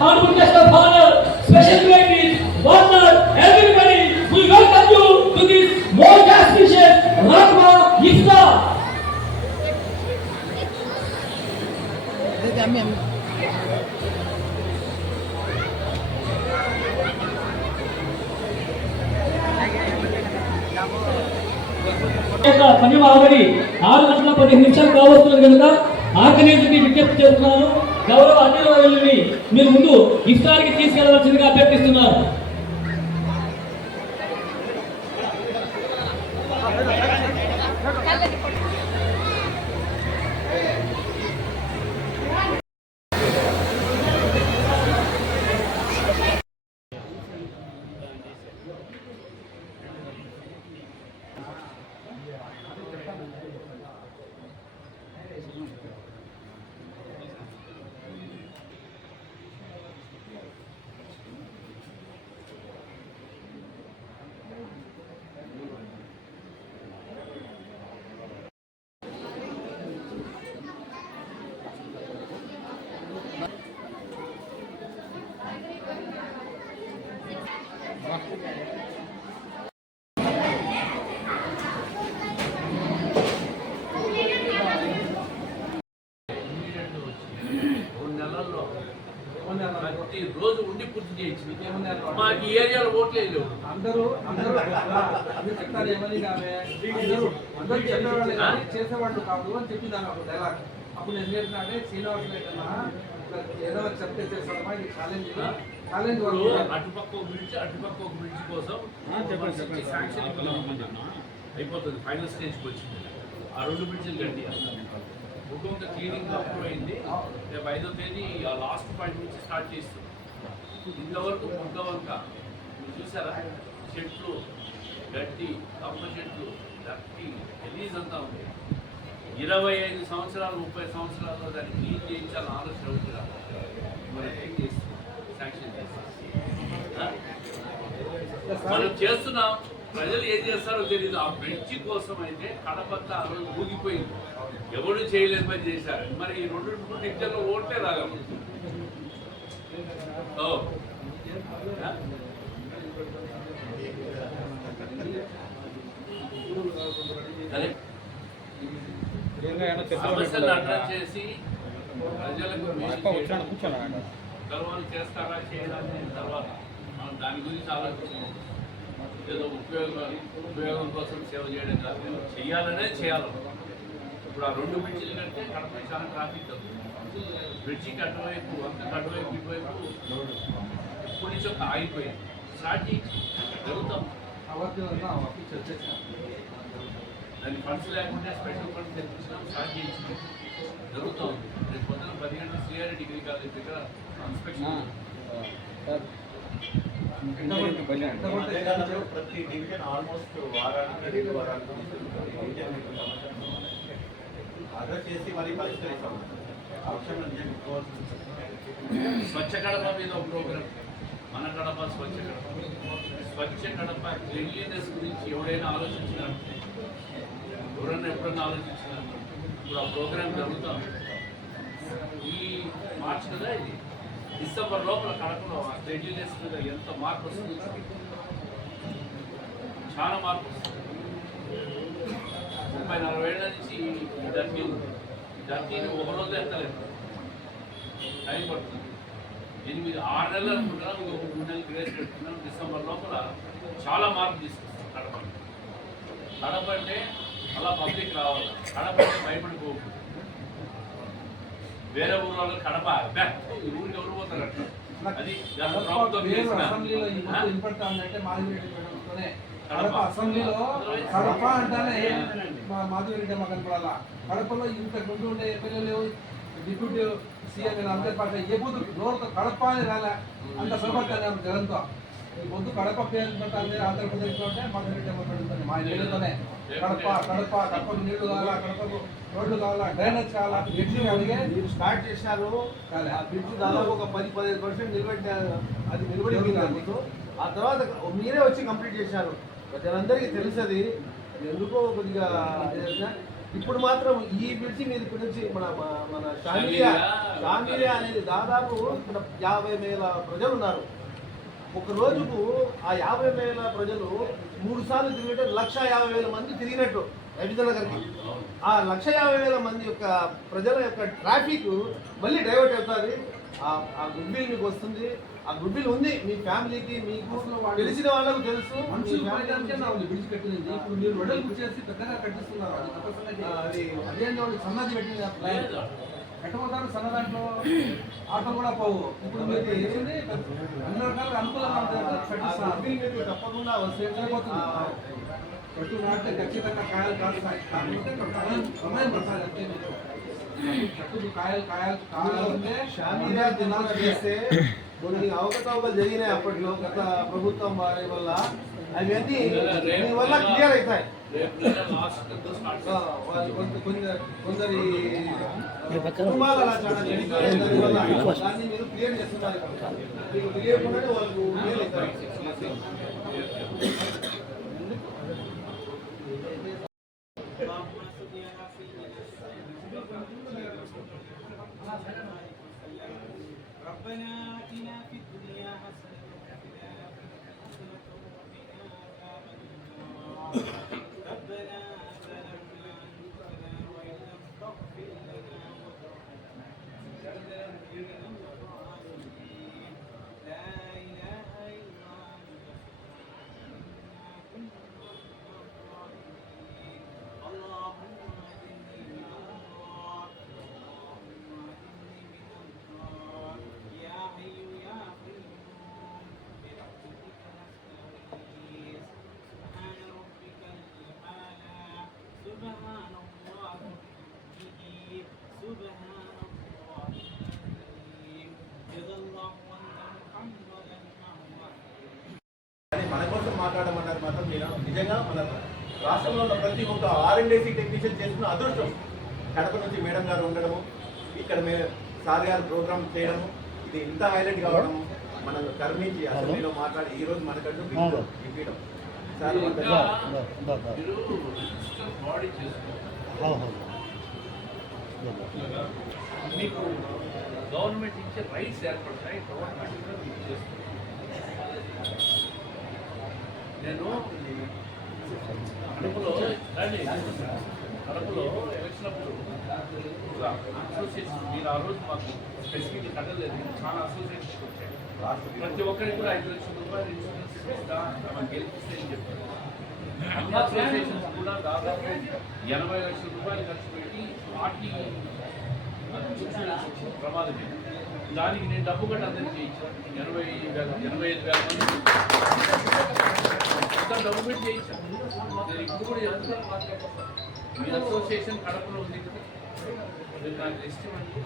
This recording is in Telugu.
honorable guest of honor, special deities, partner, everybody, we welcome you to this most auspicious Rakma Iftar. యొక్క సమయం ఆల్రెడీ ఆరు గంటల పదిహేను నిమిషాలు కావస్తున్నది కనుక ఆర్గనైజర్కి విజ్ఞప్తి చేస్తున్నాను గౌరవ అతిథులని మీరు ముందు ఇఫ్తార్కి తీసుకెళ్ళవలసిందిగా అభ్యర్థిస్తున్నారు రెండు నెలల్లో ప్రతి రోజు ఉండి పూర్తి చేయొచ్చు. మాకు ఈ ఏరియాలో ఓట్లే లేవు. అందరూ అందరూ చెప్తారు ఏమని చెప్పేవాళ్ళు చేసేవాళ్ళు కాదు అని చెప్పింది ఆమె ఒక డైలాగ్ అప్పుడు నేను శ్రీనివాస్ ఏదో ఒకటి చెప్తే చేస్తామా ఇది ఛాలెంజ్ ఛాలెంజ్ ఇప్పుడు వాళ్ళు. అటుపక్క ఒక బ్రిడ్జ్ అటుపక్క ఒక బ్రిడ్జ్ కోసం శాంక్షన్ అయిపోతుంది ఫైనల్ స్టేజ్కి వచ్చింది. ఆ రెండు బ్రిడ్జిలు కట్టి కుటుంబ క్లీనింగ్ అప్రూవ్ అయింది రేపు ఐదో తేదీ ఆ లాస్ట్ పాయింట్ నుంచి స్టార్ట్ చేస్తాం ఇంతవరకు ముగ్గవంక మీరు చూసారా? చెట్లు గడ్డి తప్ప చెట్లు గట్టి గలీజ్ అంతా ఉంది. ఇరవై ఐదు సంవత్సరాలు ముప్పై సంవత్సరాల్లో దాన్ని క్లీన్ చేయించాలని ఆలోచన అవుతుందా మరి ఏం చేస్తున్నాం? శాంక్షన్ చేస్తాం మనం చేస్తున్నాం. ప్రజలు ఏం చేస్తారో తెలియదు ఆ బ్రిడ్జి కోసం అయితే కడపత్త ఆ రోజు ఊగిపోయింది. ఎవరు చేయలేని పని చేశారు. మరి ఈ రెండు మూడు డివిజన్లో ఓట్లే. సమస్యలు అడ్రస్ చేసి ప్రజలకు. గర్వాలు చేస్తారా చేయరా అనే తర్వాత మనం దాని గురించి ఆలోచించాం ఉపయోగం ఉపయోగం కోసం సేవ చేయడం కాదు. చేయాలనే చేయాలి. ఇప్పుడు ఆ రెండు బ్రిడ్జిలు కంటే కడప చాలా ట్రాఫిక్ బ్రిడ్జికి అటువైపు అంత అటువైపు ఇటువైపు ఎప్పటి నుంచి ఒక ఆగిపోయింది. స్టార్టింగ్ జరుగుతాం దాని ఫండ్స్ లేకుండా స్పెషల్ ఫండ్స్ తెప్పించడం స్టార్ట్ చేయించినాం. జరుగుతూ ఉంది. రేపు పొద్దున పదిహేను సిఆర్ డిగ్రీ కాలేజ్ దగ్గర ఇన్స్పెక్షన్ ప్రతి డివిజన్ ఆల్మోస్ట్ వారానికి రెండు వారానికి అడ్రస్ చేసి మరీ పరిష్కరిస్తాం అవసరం స్వచ్ఛ కడప మీద ఒక ప్రోగ్రామ్ మన కడప స్వచ్ఛ కడప. స్వచ్ఛ కడప క్లీన్లీనెస్ గురించి ఎవడైనా ఆలోచించినారు ఎవరన్నా ఎప్పుడన్నా ఆలోచించినారు ఇప్పుడు ఆ ప్రోగ్రామ్ జరుగుతాం ఈ మార్చ్ కదా ఇది? డిసెంబర్ లోపల కడపలో ఆ మీద ఎంత మార్పు వస్తుంది? చాలా మార్పు వస్తుంది. ముప్పై నలభై ఏళ్ళ నుంచి ఈ డర్టీ ఉంది ఈ డర్టీని ఒక రోజు ఎత్తలేదు. టైం పడుతుంది. ఎనిమిది ఆరు నెలలు అనుకుంటున్నాం ఇంకొక మూడు నెలలు గ్రేస్ పెట్టుకున్నాం. డిసెంబర్ లోపల చాలా మార్పు తీసుకొస్తాం కడప. కడప అంటే అలా పబ్లిక్ రావాలి. కడప అంటే భయపడిపోకూడదు. వేరే ఊళ్ళో కడప అబ్బా, ఈ ఊరికి ఎవరు పోతారు అట్లా అది గత ప్రభుత్వం పేరు చేసిన అసెంబ్లీలో ఈ ఆ? ముందు వినపడతానంటే మాధవిరెడ్డి మేడంతోనే కడప. కడప అసెంబ్లీలో కడప అంటానే మా మాధవిరెడ్డి మాకు కనపడాలా కడపలో ఇంతకు ముందు ఉండే ఎమ్మెల్యేలు డిప్యూటీ సీఎం అందరి పార్టీ ఏ బుద్ధు నోరుతో కడప అని రాలే అంత సులభత్తాను జనంతో ఈ పొద్దు కడప పేరు పెట్టాలి ఆంధ్రప్రదేశ్లో ఉంటే మాధవిరెడ్డి మాట్లాడుతుంది మా నీళ్ళతోనే. కడప కడప కడపకు నీళ్ళు కావాలా కడపకు రోడ్లు కావాలా డ్రైనేజ్ కావాలా బ్రిడ్జి అడిగే మీరు స్టార్ట్ కాలే. ఆ బ్రిడ్జ్ దాదాపు ఒక పది పదిహేను పర్సెంట్ నిలబెట్టి అది నిలబడి మీకు ఆ తర్వాత మీరే వచ్చి కంప్లీట్ చేశారు. ప్రజలందరికీ తెలుసది ఎందుకో కొద్దిగా ఇప్పుడు మాత్రం ఈ బ్రిడ్జి మీద గురించి మన మన- మన షామిలియా షామిలియా అనేది దాదాపు ఇక్కడ యాభై వేల ప్రజలు ఉన్నారు. ఒక రోజుకు ఆ యాభై వేల ప్రజలు మూడు సార్లు తిరిగితే లక్ష యాభై వేల మంది తిరిగినట్టు రవీంద్ర నగర్కి ఆ లక్ష యాభై వేల మంది యొక్క ప్రజల యొక్క ట్రాఫిక్ మళ్ళీ డైవర్ట్ అవుతుంది. ఆ ఆ గుడ్ విల్ మీకు వస్తుంది. ఆ గుడ్ విల్ ఉంది. మీ ఫ్యామిలీకి మీకు తెలిసిన వాళ్ళకు తెలుసు. ఇప్పుడు మీరు పెద్దగా కట్టిస్తున్నారు. అది సన్నది పెట్టింది. ఆ ప్లాన్ పెట్టబోతారు సన్న దాంట్లో ఆటోలు కూడా పోవు ఇప్పుడు మీరు చేసింది అన్ని రకాలుగా అనుకూలంగా ఉంటుంది ఆ కట్టిస్తున్నారు గుడ్ విల్ మీకు తప్పకుండా వస్తే సరిపోతుంది. ఆ, చెట్టు నాటితే ఖచ్చితంగా కాయలు కాస్తాయి కాకపోతే సమయం సమయం పడుతుంది అంతే మీకు. చెట్టుకు కాయలు కాయలు కాయాలంటే షామీరా దినాలు చేస్తే కొన్ని అవకతవకలు జరిగినాయి అప్పట్లో గత ప్రభుత్వం వారి వల్ల అవన్నీ మీ వల్ల క్లియర్ అవుతాయి కొందరి కుటుంబాలు అలా చాలా దాన్ని మీరు క్లియర్ చేస్తున్నారు క్లియర్ చేయకుండానే వాళ్ళు మాత్రం మీరు నిజంగా మన రాష్ట్రంలో ఉన్న ప్రతి ఒక్క ఆర్ఎండ్ఏసీ టెక్నీషియన్ చేస్తున్న అదృష్టం. కడప నుంచి మేడం గారు ఉండడము ఇక్కడ మే సార్ గారు ప్రోగ్రామ్ చేయడము ఇది ఇంత హైలైట్ కావడం మనం కర్మించి అసెంబ్లీలో మాట్లాడి ఈ రోజు మనకంటూ ఇవ్వడం సార్ మీకు గవర్నమెంట్ ఇచ్చే రైట్స్ ఏర్పడతాయి గవర్నమెంట్ కూడా మీకు చేస్తుంది నేను కడపలో రండి. కడపలో వచ్చినప్పుడు ఒక అసోసియేషన్ మీరు ఆ రోజు మాకు స్పెసిఫిక్ కట్టలేదు. చాలా అసోసియేషన్ వచ్చాయి ప్రతి ఒక్కరికి కూడా ఐదు లక్షల రూపాయలు ఇన్సూరెన్స్ ఇస్తా గెలిపిస్తే అని చెప్పారు. అన్ని అసోసియేషన్స్ కూడా దాదాపు ఎనభై లక్షల రూపాయలు ఖర్చు పెట్టి పార్టీ ప్రమాదం దానికి నేను డబ్బు కట్టి అందరికీ ఇచ్చాను. ఎనభై వేల ఎనభై ఐదు వేల మంది. డబ్బు కూడా మీ అసోసియేషన్ కడపలో ఉంది. నాకు ఇష్టం అండి